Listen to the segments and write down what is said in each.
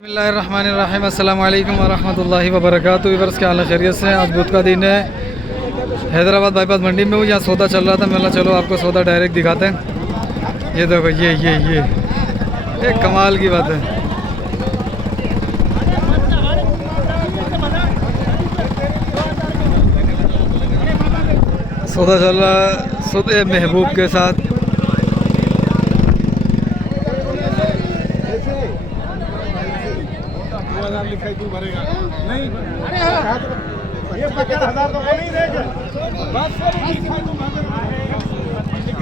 बिस्मिल्लाहिर्रहमानिर्रहीम अस्सलाम वालेकुम वरहमतुल्लाहि वबरकातुहू। वीवर्स क्या हाल है, खैरियत से। आज बुध का दिन है। हैदराबाद बाईपास मंडी में हूँ, यहाँ सौदा चल रहा था। मैं चलो आपको सौदा डायरेक्ट दिखाते हैं। ये देखो, ये एक कमाल की बात है। सौदा चल रहा है सौदे महबूब के साथ।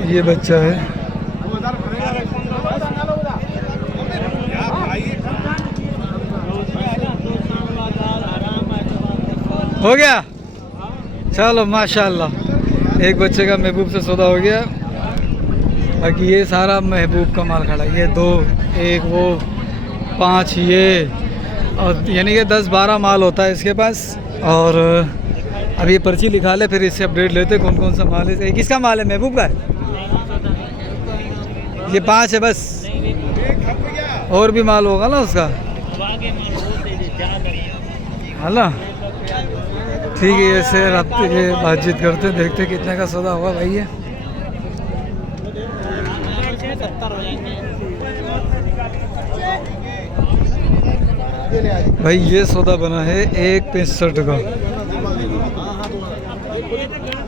ये बच्चा है। हो गया, चलो माशाल्लाह। एक बच्चे का महबूब से सौदा हो गया। बाकी ये सारा महबूब का माल खड़ा है। ये दो, एक वो, 5 ये, और यानी कि 10-12 माल होता है इसके पास। और अब ये पर्ची लिखा ले, फिर इससे अपडेट लेते कौन कौन सा माल है। किसका माल है? महबूब का है। ये 5 है बस, और भी माल होगा ना उसका, है ना। ठीक है, ऐसे राब्ते के बातचीत करते, देखते कितने का सौदा होगा भाई। ये भाई ये सौदा बना है 1.65 का।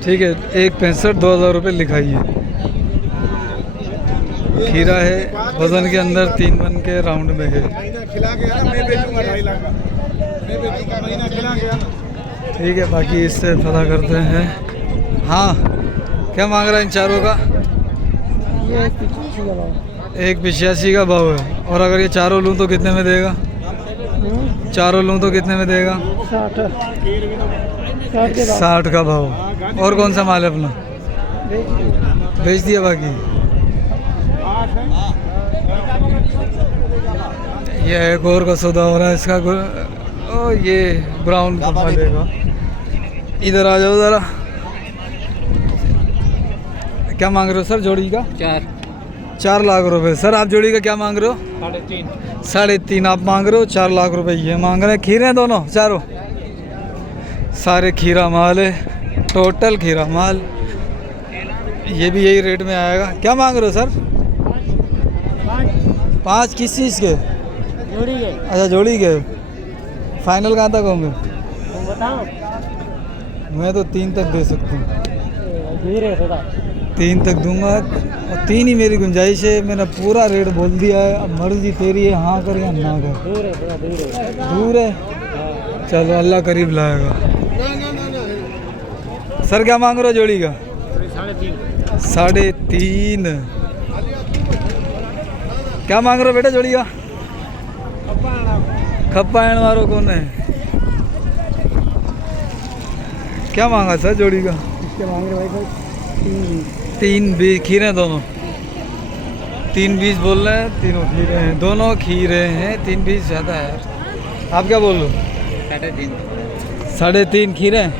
ठीक है, 1.65, 2000 रुपये लिखाई है। खीरा है, वजन के अंदर 3 मन के राउंड में है। ठीक है, बाकी इससे पता करते हैं। हाँ, क्या मांग रहा है इन चारों का? 1.85 का भाव है। और अगर ये चारों लूँ तो कितने में देगा? चारों लूँ तो कितने में देगा? 60 का भाव। और कौन सा माल है अपना? बेच दिया। बाकी ये एक और का सौदा हो रहा है इसका। ओ ये ब्राउन का देगा। इधर आ जाओ ज़रा। क्या मांग रहे हो सर जोड़ी का? 4 लाख रुपए। सर आप जोड़ी का क्या मांग रहे हो? 3.5 आप मांग रहे हो। 4 लाख रुपए ये मांग रहे हैं। खीरे हैं दोनों, चारों सारे खीरा माल है, टोटल खीरा माल। ये भी यही रेट में आएगा। क्या मांग रहे हो सर? 5 किस चीज़ के? जोड़ी के। अच्छा, जोड़ी के। फाइनल कहाँ तक होंगे? बताओ। मैं तो 3 तक दे सकता हूँ। 3 तक दूंगा, और 3 ही मेरी गुंजाइश है। मैंने पूरा रेट बोल दिया है। अब मर्जी तेरी है, हाँ कर या ना कर। दूर है। चलो, अल्लाह करीब लाएगा। सर क्या मांग रहे हो जोड़ी का? 3.5। क्या मांग रहे हो बेटा जोड़ी का? खप्पा एंड मारो कौन है? क्या मांगा सर जोड़ी का? इसके मांग रहे भाई 3.20 खीरे दोनों। 3.20 बोल रहे हैं। तीनों खीरे हैं, दोनों खीरे हैं। 3.20 ज़्यादा है यार। आप क्या बोल रहे हो? 3.5 खीरे हैं,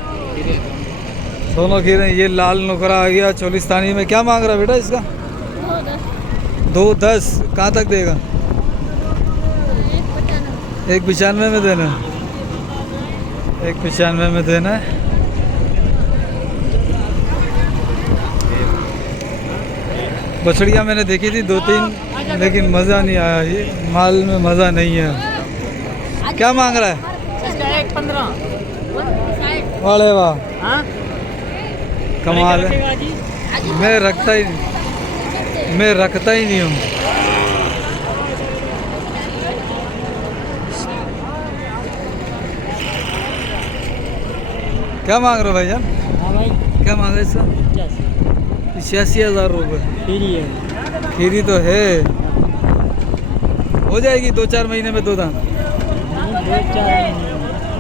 दोनों खीरे हैं। ये लाल नुकरा आ गया चोलिस्तानी में। क्या मांग रहा है बेटा इसका? 2.10। कहाँ तक देगा? 1.95 में देना है। 1.95 में देना है। बछड़ियाँ मैंने देखी थी 2-3, लेकिन मज़ा नहीं आया। ये माल में मज़ा नहीं है। क्या मांग रहा है? 15। वाले वाह, कमाल है। मैं रखता ही नहीं हूँ। क्या मांग रहे हो भाईजान? हाँ भाई, क्या मांग रहे इसका? 85,000 रुपये। खीरी तो है, हो जाएगी 2-4 महीने में 2 दान।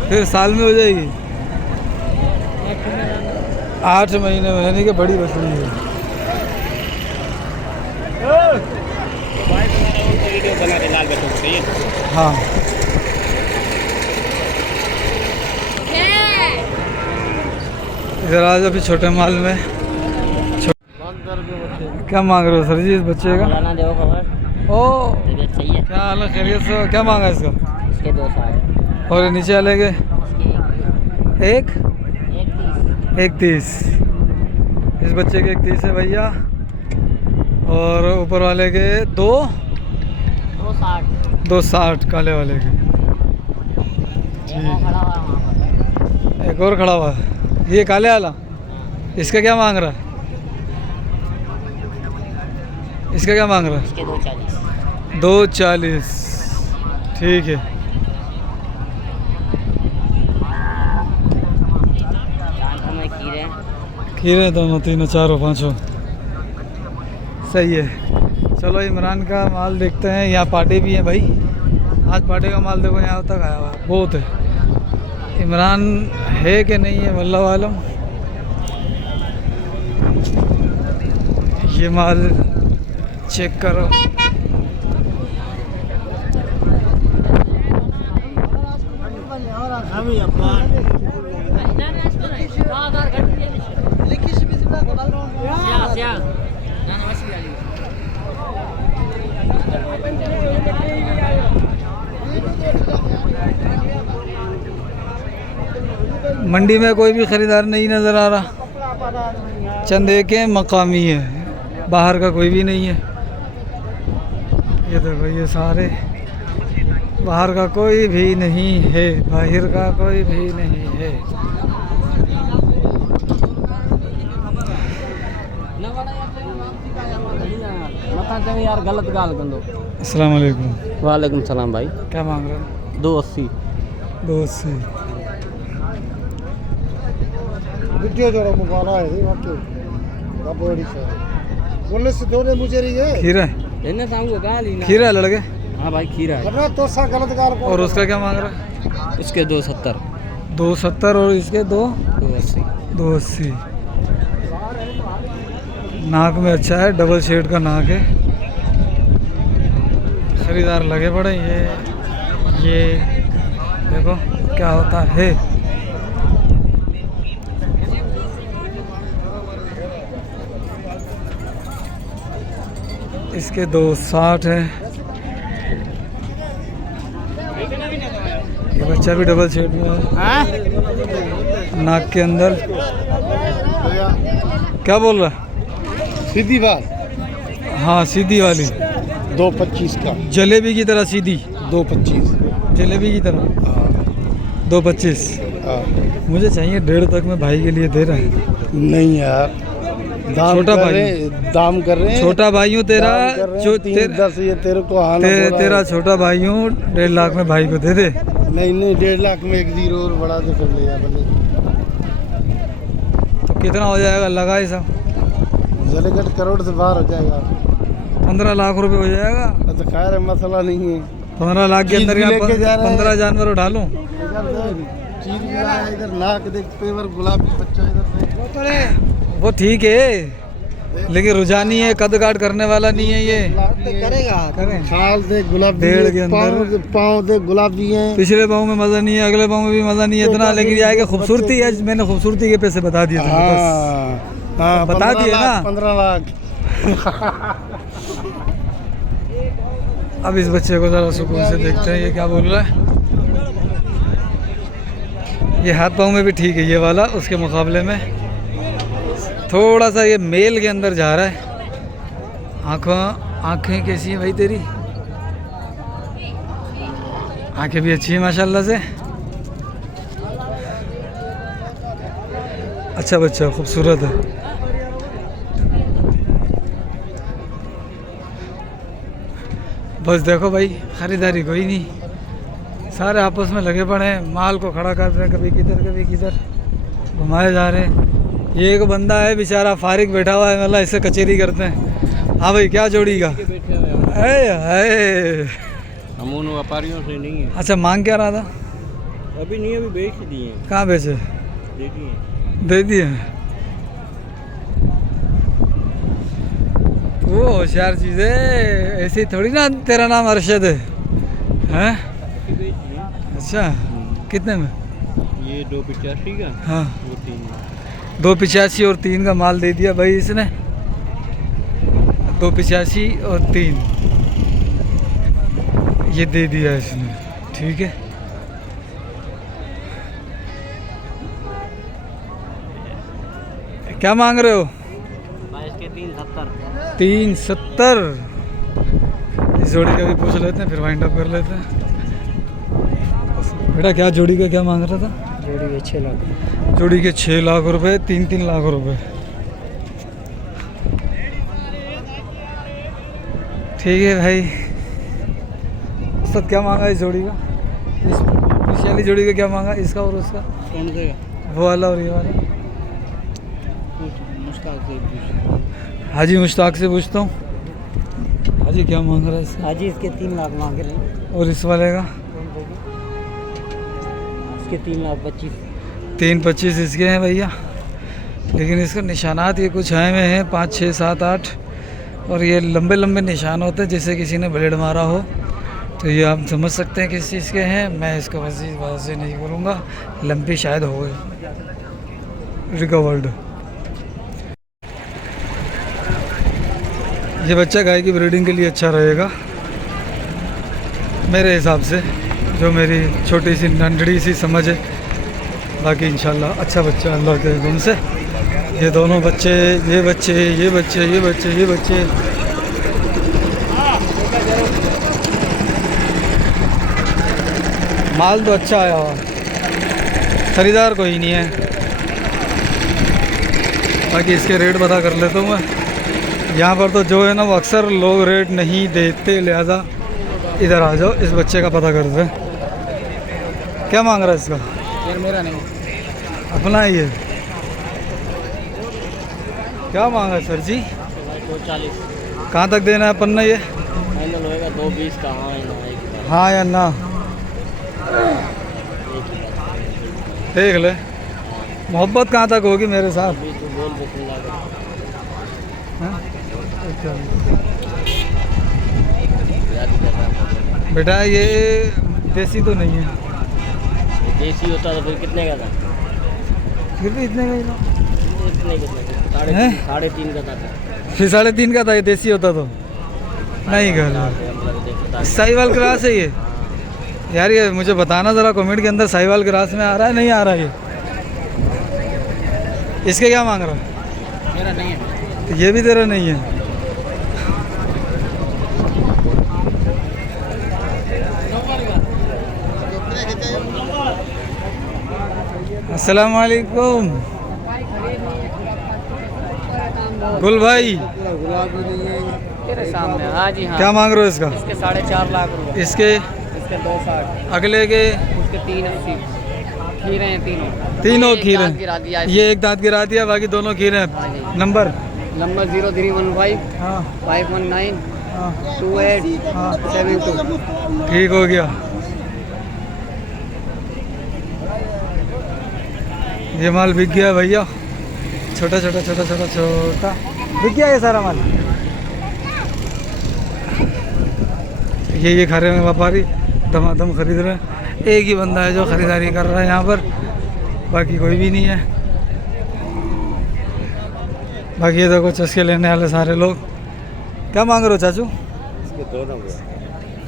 फिर साल में हो जाएगी 8 महीने में, यानी कि बड़ी बछड़ी है। हाँ, इधर आज अभी छोटे माल में। क्या मांग रहे हो सर जी इस बच्चे का? लाना दो खबर। ओ तबीयत सही है। क्या हाल है, खैरियत से? क्या मांगा इसका? इसके 260। और ये नीचे वाले के इसके एक 130। 31। इस बच्चे के 31 है भैया, और ऊपर वाले के 260। 260 काले वाले के। एक और खड़ा हुआ है वहाँ पर। एक और खड़ा हुआ है, ये काले वाला, इसका क्या मांग रहा है? इसका क्या मांग रहा है? इसके 240। 240। ठीक है। चांटा में खीरे खीरे दोनों तीनों चारों पांचों सही है। चलो इमरान का माल देखते हैं। यहाँ पार्टी भी है भाई, आज पार्टी का माल देखो यहाँ तक आया हुआ है, बहुत है। इमरान है कि नहीं है वल्लाह आलम। ये माल चेक करो। मंडी में कोई भी ख़रीदार नहीं नज़र आ रहा। चंद एक हैं मकामी है, बाहर का कोई भी नहीं है। ये देखो ये सारे बाहर का कोई भी नहीं है, बाहर का कोई भी नहीं है। यार गलत गाल कर दो। अस्सलाम वालेकुम। वालेकुम सलाम भाई। क्या मांग रहे हैं? 280। 280। वीडियो जो मुबाला है वाके का बड़ी से बोलने से दोने मुझे रही है खीरा इन्हें सांगो गाल ही ना। खीरा है लड़के। हाँ भाई खीरा है। वरना तो सा गलत गाल को। और उसका क्या मांग रहा है? इसके 270। 270 और इसके 280। 280। नाक में अच्छा है, डबल शेड का नाक है। खरीदार लगे पड़े। ये देखो क्या होता है। इसके 260 है। ये बच्चा भी डबल शेड में है, नाक के अंदर। क्या बोल रहा है? सीधी बात हाँ सीधी वाली, 225 का जलेबी की तरह सीधी, 225। जलेबी की तरह 225। मुझे चाहिए 1.5 तक में भाई के लिए दे रहा है। नहीं यार दाम छोटा कर भाई। रहे दाम कर रहे हैं। छोटा भाई हूँ तेरा, दाम कर रहे हैं, जो 310 ये तेरे को आना बोला तेरा है। छोटा भाई हूँ, 1.5 लाख में भाई को दे दे। नहीं 1.5 लाख में एक 0 और बढ़ा दे कर ले यार भले। तो कितना हो जाएगा लगा ही सब? जलेगढ़ करोड़ से बाहर हो जाएगा। 15 लाख रुपए हो जाएगा। तो खैर है, मसला नहीं है। 15 लाख के चीज़ अंदर भी यहाँ लेके जा रहे हैं। 15 जानवर उठा लूँ। इधर देख चीज भी आया, इधर नाक देख, पेवर गुलाबी बच्चा इधर देख। वो ठीक है, लेकिन रुझानी है, कद काट करने वाला नहीं है ये। करेगा करें। खाल देख गुलाबी डेढ़ है, के अंदर। पाँव देख गुलाबी है। पिछले पाँव में मज़ा नहीं है, अगले पाँव में भी मज़ा नहीं है इतना, लेकिन ये है कि खूबसूरती है। मैंने खूबसूरती के पैसे बता दिए थे बस। हाँ बता दिए ना। 15 लाख। अब इस बच्चे को ज़रा सुकून से देखते हैं ये क्या बोल रहा है। ये हाथ पाँव में भी ठीक है ये वाला, उसके मुकाबले में थोड़ा सा ये मेल के अंदर जा रहा है। आँखें कैसी हैं भाई तेरी? आँखें भी अच्छी हैं माशाल्लाह से। अच्छा बच्चा, खूबसूरत है। बस देखो भाई, ख़रीदारी कोई नहीं, सारे आपस में लगे पड़े हैं, माल को खड़ा कर रहे हैं, कभी किधर कभी किधर घुमाए जा रहे हैं। ये एक बंदा है बेचारा फारिग बैठा हुआ है, मतलब इससे कचेरी करते हैं। हाँ भाई क्या जोड़ीगा? हम उन व्यापारियों से नहीं है। अच्छा मांग क्या रहा था? अभी नहीं, अभी बेच दिए। कहाँ बेचे? दे दिए। दे दिए। वो होशियार चीज़ है, ऐसी थोड़ी ना तेरा नाम अरशद है, हैं? बेच दिए। अच्छा कितने में? ये 285 का। हाँ वो 3 285 और 3 का माल दे दिया भाई इसने। 285 और 3 ये दे दिया इसने। ठीक है। क्या मांग रहे हो? इसके 370। 370। इस जोड़ी का भी पूछ लेते हैं, फिर वाइंड अप कर लेते हैं। बेटा क्या जोड़ी का क्या मांग रहा था? जोड़ी के 6 लाख। जोड़ी के 6 लाख रुपए, 3-3 लाख रुपए। ठीक है भाई। सब क्या मांगा इस जोड़ी का? इस वाली जोड़ी का क्या मांगा? इसका और उसका? कौन देगा? वो वाला और ये वाला? मुश्ताक से पूछ। हाजी मुश्ताक से पूछता हूँ। हाजी क्या मांग रहा है इसका? हाजी इसके 3 लाख मांग रहे हैं। और इस वाले का? इसके 3,25,000। 3,25,000 इसके हैं भैया। लेकिन इसका निशानात ये कुछ आए में हैं 5, 6, 7, 8। और ये लंबे लंबे निशान होते हैं, जैसे किसी ने ब्लेड मारा हो। तो ये आप समझ सकते हैं किस चीज़ के हैं। मैं इसको वैसे नहीं करूँगा, लंबी शायद हो गई रिकवर्ड। ये बच्चा गाय की ब्रीडिंग के लिए अच्छा रहेगा मेरे हिसाब से, जो मेरी छोटी सी नंढड़ी सी समझ है। बाकी इंशाल्लाह अच्छा बच्चा अल्लाह के हुक्म से। ये दोनों बच्चे, ये बच्चे, ये बच्चे, ये बच्चे, ये बच्चे, माल तो अच्छा आया हुआ, खरीदार कोई नहीं है। बाकी इसके रेट पता कर लेता हूँ मैं। यहाँ पर तो जो है ना वो अक्सर लोग रेट नहीं देते, लिहाजा इधर आ जाओ, इस बच्चे का पता करते हैं। क्या मांग रहा है इसका? यार मेरा नहीं, अपना ही है। क्या मांगा है सर जी? 240 कहाँ तक देना है पन्ना ये? फाइनल होएगा 220 का। हाँ या ना? हाँ या ना? देख ले, मोहब्बत कहाँ तक होगी मेरे साथ? अभी तो बोल बिस्मिल्लाह कर। हाँ? अच्छा। याद कर रहा हूँ। बेटा ये देसी तो नहीं है। देसी होता तो फिर कितने का था? फिर भी इतने का ही था। इतने का था, हैं? 3.5 का था। फिर 3.5 का था। ये देसी होता तो नहीं कर। साहिवाल क्रास है ये? यार ये मुझे बताना ज़रा कमेंट के अंदर, साहिवाल क्रास में आ रहा है नहीं आ रहा है ये? इसके क्या मांग रहा है? मेरा नहीं है। तो ये भी तेरा नहीं है? अस्सलाम वालेकुम गुल भाई। तेरे सामने। हाँ जी हाँ। क्या मांग रहे हो इसका? इसके 4.5 लाख रुपए। इसके? इसके 260। अगले के? उसके 380। खीरे हैं तीनों। तीनों एक खीरे? दांत गिरा दिया ये एक दांत गिरा दिया, बाकी दोनों खीरे हैं। हाँ जी। नंबर? नंबर 0315 हाँ 519 हाँ 2872। ठीक हो गया। ये माल बिक गया भैया, छोटा छोटा छोटा छोटा छोटा बिक गया ये सारा माल। ये खरे में व्यापारी धमाधम खरीद रहे हैं। एक ही बंदा है जो ख़रीदारी कर रहा है यहाँ पर, बाकी कोई भी नहीं है। बाकी ये देखो चस्के लेने वाले सारे लोग। क्या मांग रहे हो चाचू?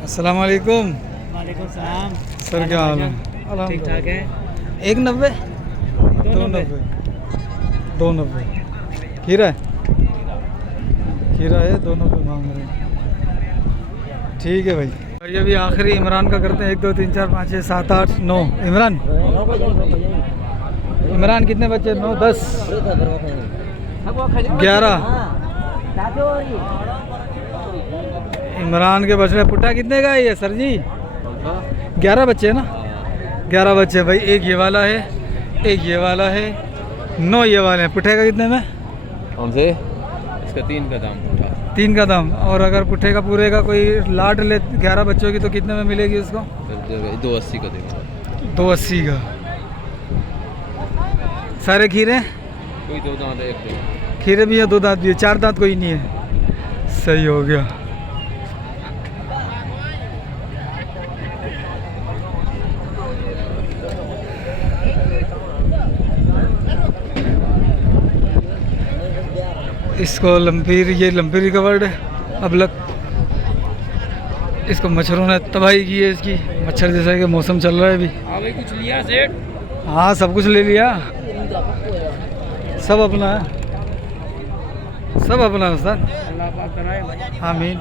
अस्सलाम वालेकुम। वालेकुम सलाम। सर क्या हाल है? ठीक ठाक है। 190? 290? 290 खीरा है? खीरा है, 290 मांग रहे हैं। ठीक है भाई। भाई अभी आखिरी इमरान का करते हैं। 1 2 3 4 5 6 7 8 9। इमरान, इमरान कितने बच्चे? 9 10 11। इमरान के बछड़े पुट्टा कितने का है ये सर जी? 11 बच्चे है ना? 11 बच्चे भाई। एक ये वाला है, एक ये वाला है, 9 ये वाले हैं। पुट्ठे का कितने में? कौन से? इसका 3 का दाम पुट्ठा। 3 का दाम। और अगर पुट्ठे का पूरे का कोई लाट ले 11 बच्चों की तो कितने में मिलेगी उसको? 280 का देगा। 280 का। सारे खीरे? कोई 2 दांत है, 1 दांत। खीरे भी है, 2 दांत भी है, 4 दांत कोई नहीं है। सही हो गया। इसको लंपीर, ये लंपीर रिकवर्ड है। अब लग इसको मच्छरों ने तबाही की है इसकी, मच्छर जैसा कि मौसम चल रहा है अभी। हाँ भाई कुछ लिया सेठ? हाँ सब कुछ ले लिया, सब अपना है, सब अपना है उस्ताद। अल्लाह पाक कराए। आमीन।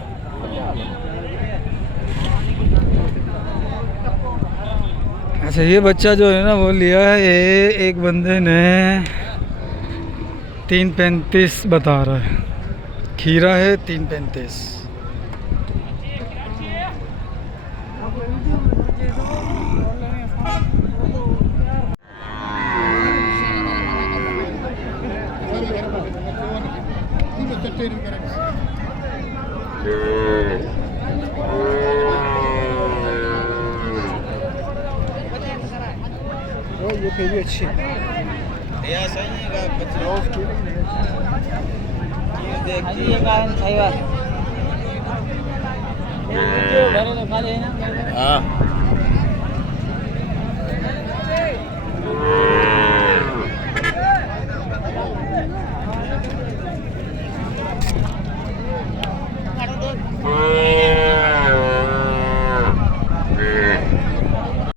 अच्छा ये बच्चा जो है ना वो लिया है, ये एक बंदे ने 3.35 बता रहा है, खीरा है 3.35। ये फेरी अच्छी है। ये कारण सही बात है। घरे तो खा लेना। हाँ